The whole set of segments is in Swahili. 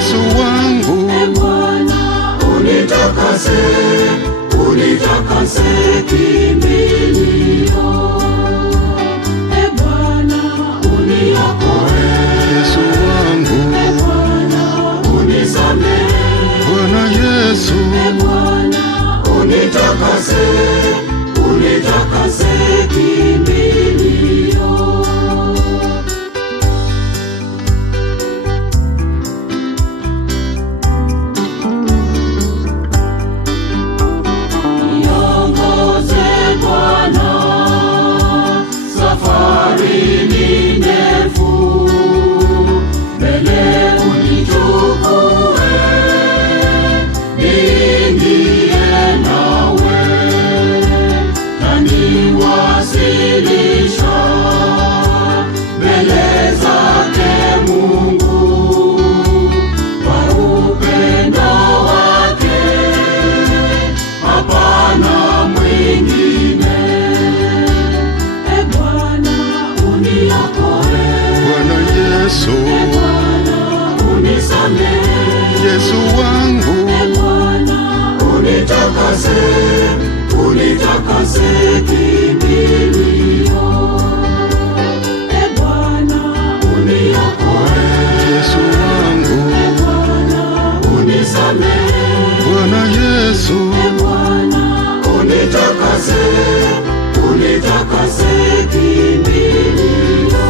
Yesu wangu. Bwana unitakase, unitakase kimbilio. Bwana uniokoe, Yesu wangu. Bwana unisamehe, Bwana Yesu. Bwana unitakase, unitakase kimbilio. Niongoze Bwana, safari ni ndefu, mbele unichukue, niingie nawe, naniwasilisha mbele zake Mungu kwa upendo wake, hapana mwingine. Bwana uniokoe, Bwana Yesu. Bwana unisamehe, Yesu wangu. Bwana unitakase, unitakase kimbilio. Bwana uniokoe, Yesu wangu. Bwana unisamehe, Bwana Yesu. Bwana unitakase, unitakase kimbilio.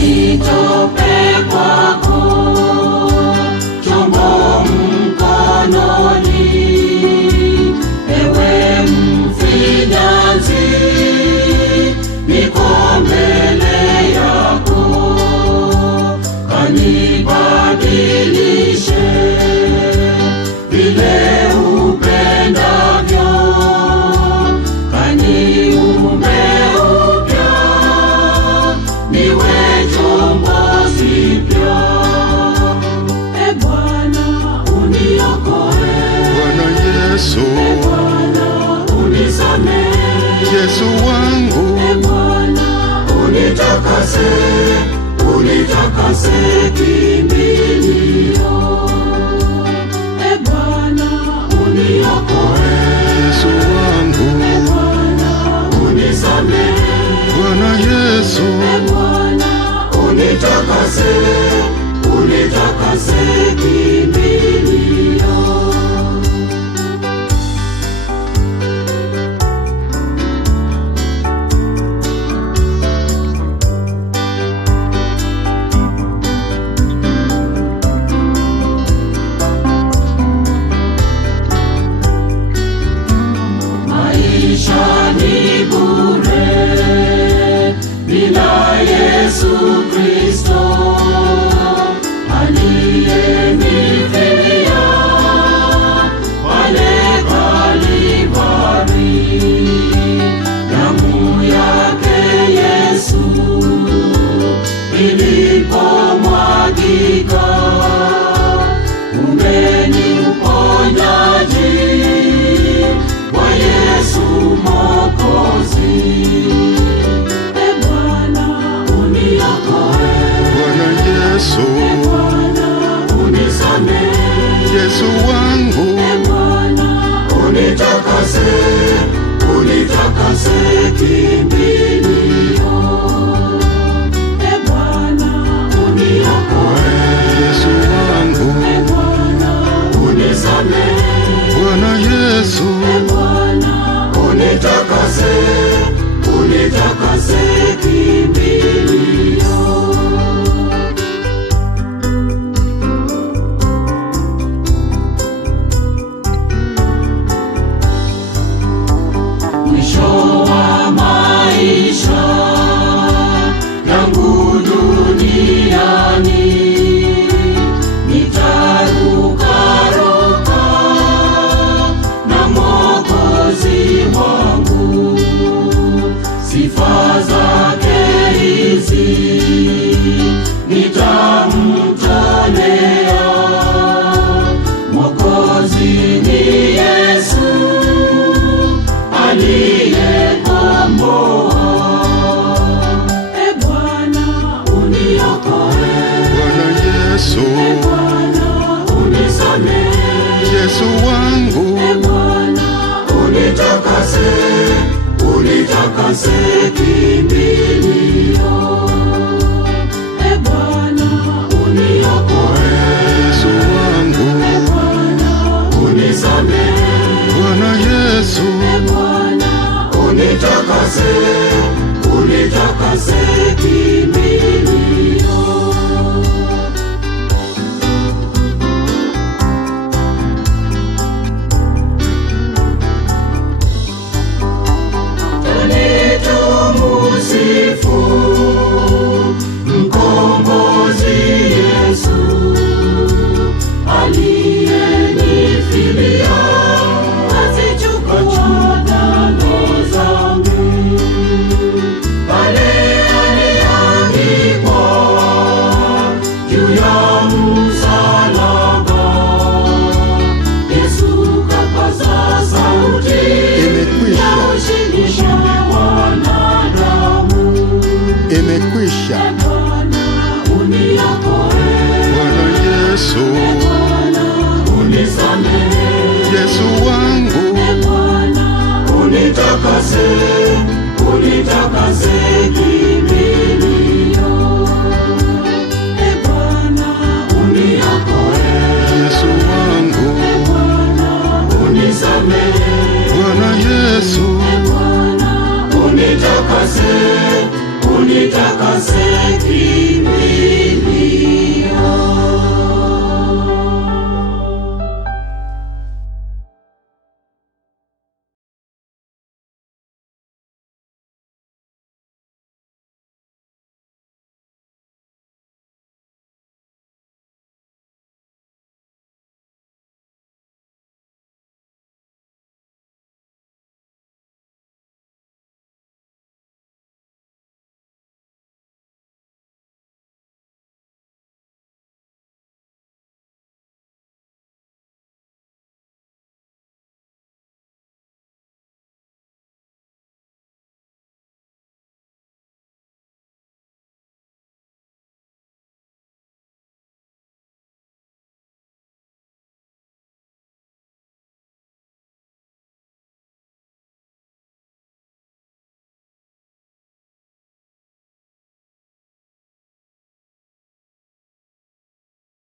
Nitope kwako, chombo mkononi, ewe mfinyanzi, niko mbele yako, kanibadilishe vile upendavyo, kaniumbe upya, niwe chombo kipya. Bwana uniokoe, Bwana Yesu. Bwana unisamehe, Yesu wangu. Bwana unitakase, unitakase kimbilio. Bwana uniokoe, Yesu wangu. Bwana unisamehe, Bwana Yesu. Bwana unitakase, unitakase kimbilio. Maisha ni bure bila Yesu Kristo aliyenifilia pale Kalvari. Damu yake Yesu ilipomwagika, umeni uponyaji wa Yesu Mwokozi. Bwana uniokoe, aliyekomboa. E Bwana uniokoe, Bwana Yesu, e Bwana unisamehe, Yesu wangu, e Bwana unitakase, unitakase kimbilio. E Bwana uniokoe, Yesu wangu, e Bwana unisamehe, Bwana Yesu, e Bwana unitakase, unitakase kimbilio.